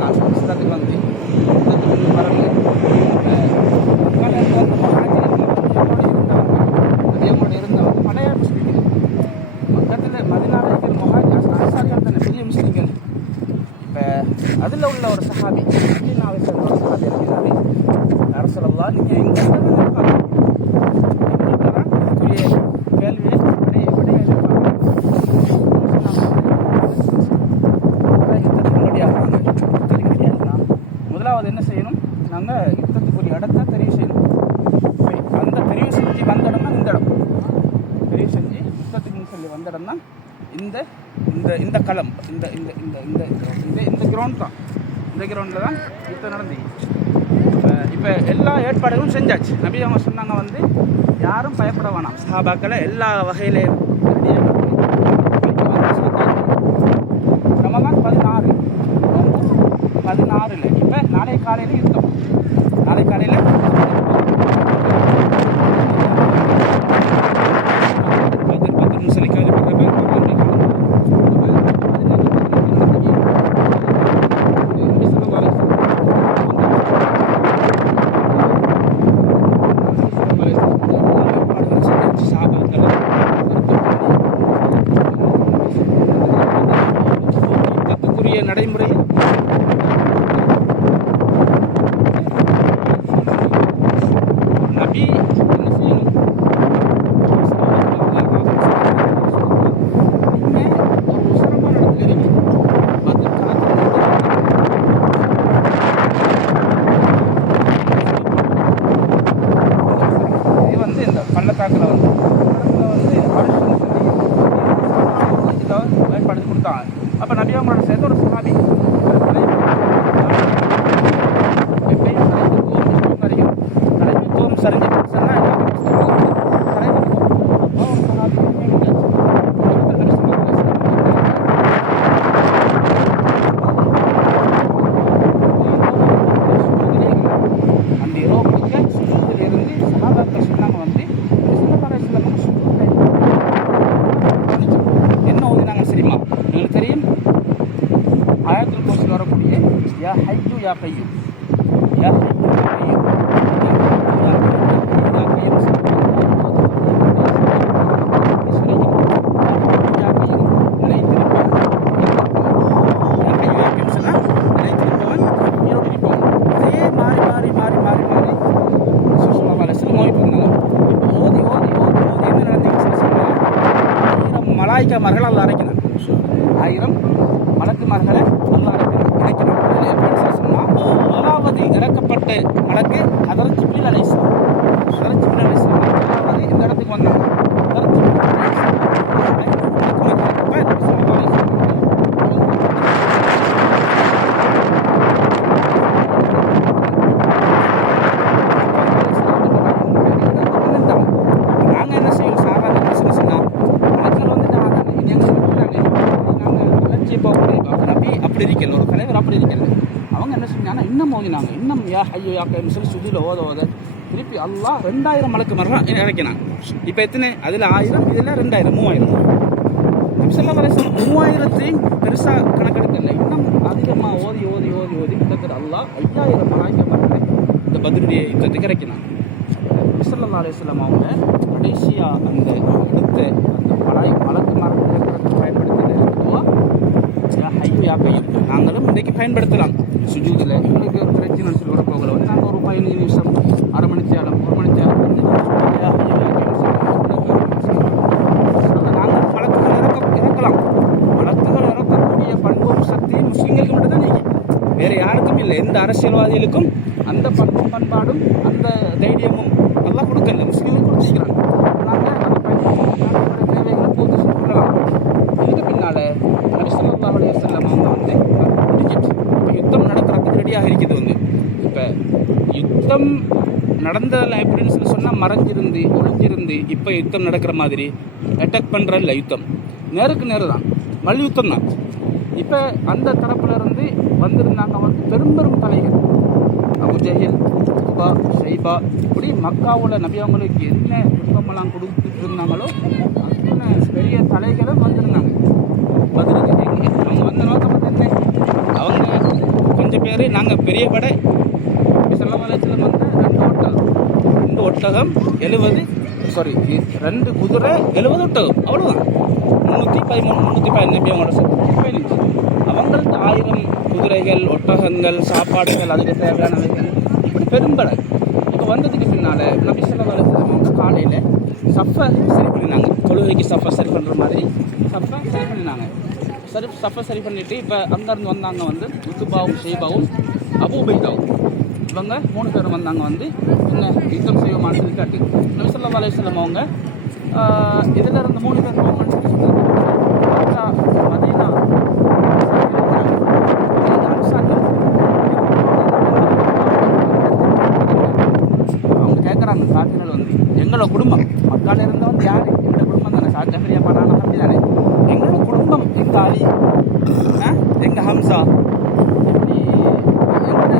சொன்னான் இஸ்லாத்துக்கு வந்து யுத்தத்துக்கு வரல மக்கள் இருந்தவங்க மகாஜிகளோடு இருந்தவங்க பழைய முஸ்லீம்கள் பக்கத்தில் மதினாவில் இருக்கிற அன்சாரிகள் தானே பெரிய முஸ்லீம்கள். இப்போ அதில் உள்ள ஒரு சஹாபி மதீனாவை சேர்ந்த ஒரு சஹாபி இருக்கிறாரு. யா ரசூலல்லாஹ் நீங்கள் எங்கே இருக்காங்க இதுக்குரிய கேள்வியை எப்படி முதலாவது என்ன செய்யணும், நாங்கள் யுத்தத்துக்குரிய இடத்த தெரிவு செய்யணும். அந்த தெரிவு செஞ்சு வந்த இடம் தான் இந்த இடம். தெரிவு செஞ்சு யுத்தத்துக்குன்னு சொல்லி வந்த இடம் தான் இந்த இந்த இந்த களம், இந்த இந்த இந்த இந்த இந்த இந்த கிரவுண்ட் தான். இந்த கிரவுண்டில் தான் யுத்தம் நடந்தது. இப்போ எல்லா ஏற்பாடுகளும் செஞ்சாச்சு. நபி அவங்க சொன்னாங்க வந்து யாரும் பயப்பட வேணாம், சஹாபாக்களை எல்லா வகையிலையும் ரமலான் 16 இப்போ நாளை காலையில் யுத்தம். நாளை காலையில் சொல்லி யுத்தத்துக்குரிய நடைமுறை நபி என்ன செய்யணும், ஒரு உசரமான இடத்துல இருக்கு இது வந்து இந்த பள்ளத்தாக்கில் வந்து ஏற்பாடு கொடுத்தாங்க. அப்போ நபி அவங்களோட சேர்ந்து ஒரு சஹாபி தலைமைத்துவம் சரிஞ்சு சொன்னால் அந்த யூரோப்புக்கு சுற்றுலா இருந்து சகாபாக்கள் சொன்னாங்க வந்து என்ன ஓதினாங்க தெரியுமா? எங்களுக்கு தெரியும் ஆயத்துல் குர்சியில் வரக்கூடிய யா ஹய்யு யா கய்யூம், யா ஹய்யு யா கய்யூம், யா ஹய்யு யா கய்யூம், மலக்குமார்கள் அல்ல அரைக்கணும். 1000 மலக்குமார்களை அல்ல அரைக்கணும். எப்படி சொன்னால் முதலாவது இறக்கப்பட்ட மலக்கு ஹதரத் ஜிப்ரீல் அலைஹிஸ்ஸலாம். ஹதரத் ஜிப்ரீல் அலைஹிஸ்ஸலாம் முதலாவது இந்த இடத்துக்கு வந்தாங்க. ஹதரத் ஜிப்ரீல் அலைஹிஸ்ஸலாம் நாங்கள் என்ன செய்வோம், சாதாரண சொன்னால் நபி அப்படி இருக்கல, ஒரு தலைவர் அப்படி இருக்கல. அவங்க என்ன செஞ்சாங்கன்னா இன்னும் ஓதினாங்க, இன்னும் யா ஹய்யு யா கய்யூம் சொல்லி சுஜூதில் ஓத திருப்பி அல்லாஹ் 2000 மலக்குமார்கள் இறக்கினாங்க. இப்போ எத்தனை? அதில் 1000, இதில் 2000, 3000. நபி ஸல்லல்லாஹு அலைஹி வஸல்லம் 3000ஐயும் பெருசாக கணக்கெடுக்கல, இன்னும் அதிகமாக ஓதி ஓதி ஓதி ஓதி கிட்டத்தட்ட அல்லாஹ் 5000 மலாய்க்கமார்களை இந்த பத்ருடைய யுத்தத்துக்கு இறக்கினாங்க. நபி ஸல்லல்லாஹு அலைஹி வஸல்லம் அவங்க கடைசியாக அந்த எடுத்த அந்த மலக்குமார்கள் இறக்கிறதுக்கு பயன்படுத்தின ஹய்யு யா கய்யூம் நாங்களும் இன்றைக்கு பயன்படுத்தலாம். சுஜூதில் எங்களுக்கு பிரச்சனை சொல்லி வர போகல வந்து நாங்கள் ஒரு 15 நிமிஷம், அரை மணித்தியாலம், 1 மணித்தியாலம் வந்து நாங்கள் வழக்குகள் இறக்கலாம். வழக்குகள் இறக்கக்கூடிய பண்பும் சக்தி முஸ்லீம்களுக்கு மட்டும்தான் நீங்க, வேறு யாருக்கும் இல்லை. எந்த அரசியல்வாதிகளுக்கும் அந்த பண்பும் பண்பாடும் அந்த தைரியமும் எல்லாம் கொடுக்கல, முஸ்லீம்களுக்கு கொடுத்துக்கிறாங்க. நாங்கள் அந்த தேவைகளை பூர்த்தி செய்து கொள்ளலாம். இதுக்கு பின்னால் நபி ஸல்லல்லாஹு அலைஹி வஸல்லம் அவங்க வந்து இப்போ யுத்தம் நடத்துறதுக்கு ரெடியாக இருக்குது. வந்து இப்போ யுத்தம் நடந்ததெல்லாம் எப்படின்னு சொல்லி சொன்னால் மறைஞ்சிருந்து ஒளிஞ்சிருந்து இப்போ யுத்தம் நடக்கிற மாதிரி அட்டாக் பண்ணுற இல்லை. யுத்தம் நேருக்கு நேரு தான், மல் யுத்தம் தான். இப்போ அந்த தரப்புல இருந்து வந்திருந்தாங்க வந்து பெரும் பெரும் தலைகள், அபு ஜஹில், உத்பா, ஷைபா, இப்படி மக்காவில் நபி அவங்களுக்கு என்ன யுத்தமெல்லாம் கொடுத்துட்டு இருந்தாங்களோ அத்தனை பெரிய தலைகளும் வந்திருந்தாங்க. பதிலுக்கு அவங்க வந்த நோக்கம் என்ன, அவங்க கொஞ்சம் பேர் நாங்கள் பெரிய படை செல்லமலைச்சில் வந்து 2 ஒட்டகம் 70 2 குதிரை 70 ஒட்டகம் அவ்வளோதான். 313 315 நம்பி அவங்களோட போயிடுச்சு. அவங்களுக்கு 1000 குதிரைகள் ஒட்டகங்கள் சாப்பாடுகள் அதுக்கு தேவையானவைகள் இப்படி பெரும்படை. இப்போ வந்ததுக்கு பின்னால் நபி ஸல்லல்லாஹு அலைஹி வஸல்லம் அவங்க காலையில் சஃபை சரி பண்ணினாங்க. தொழுகைக்கு சஃபை சரி பண்ணுற மாதிரி சஃபை சரி பண்ணினாங்க. சஃபை சரி பண்ணிவிட்டு இப்போ அங்கேருந்து வந்தாங்க வந்து உத்துபாவும் ஷைபாவும் அபூ உபைதாவும் இவங்க 3 பேரும் வந்தாங்க வந்து என்ன யுத்தம் செய்வோமான்னு சொல்லி காட்டி நபி ஸல்லல்லாஹு அலைஹி வஸல்லம் அவங்க இதில் இருந்து 3 பேர் போகணும்னு சொல்லி சொன்னாங்க. மதீனா அவங்க கேட்குறாங்க காத்திரல் வந்து எங்களோட குடும்பம் மக்கால இருந்தவங்க யார் எங்களோட குடும்பம் தானே சாஜஃபரியா பனானா அப்படி தானே எங்களோட குடும்பம் எங்கள் அலி எங்கள் ஹம்சா இப்படி எங்களோட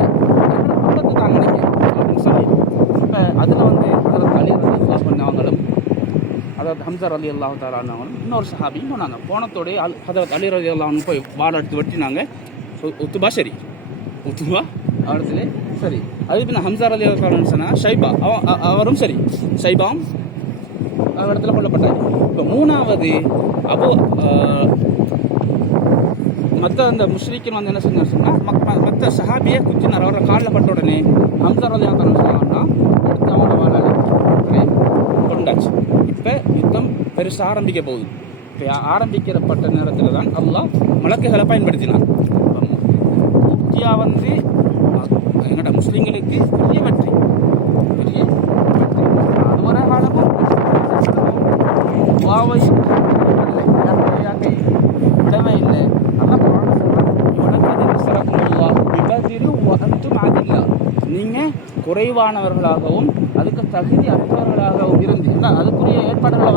குடும்பத்தை தாங்க நீங்கள் அப்படின்னு சொல்லி இப்போ அதில் வந்து அதில் அலி ரலியல்லாஹு பண்ணவங்களும் அதாவது ஹம்சா ரலியல்லாஹு தஆலானவங்களும் இன்னொரு சஹாபியும் போனாங்க. போனத்தோடைய ஹதரத் அலி ரலியல்லாஹு போய் வாள் எடுத்து வெட்டினாங்க. உத்துபா சரி உத்துபா அவரத்துல சரி. அது பின்ன ஹம்சா ரலியல்லாஹு சொன்னால் ஷைபா அவரும் சரி ஷைபாவும் இடத்துல கொல்லப்பட்டார். இப்போ 3வது அபு மற்ற அந்த முஸ்லிக்கின் வந்து என்ன செஞ்சார் சொன்னால் மற்ற சஹாபியை குச்சினார். அவரோட காலில் பட்ட உடனே ஹம்சா ரலியல்லாஹு சொன்னாங்கன்னா எடுத்து அவங்களோட வாழால் கொண்டாச்சு. இப்போ யுத்தம் பெருசாக ஆரம்பிக்க போகுது. இப்போ ஆரம்பிக்கிறப்பட்ட நேரத்தில் தான் அல்லாஹ் மலக்குகளை பயன்படுத்தினார். முக்கியா வந்து எங்கள்கிட்ட முஸ்லீம்களுக்கு பெரிய வெற்றி அது ஒரு காலமும் விடவே இல்லை. நீங்கள் குறைவானவர்களாகவும் அதுக்கு தகுதி அற்றவர்களாகவும் இருந்து அதுக்குரிய ஏற்பாடுகளை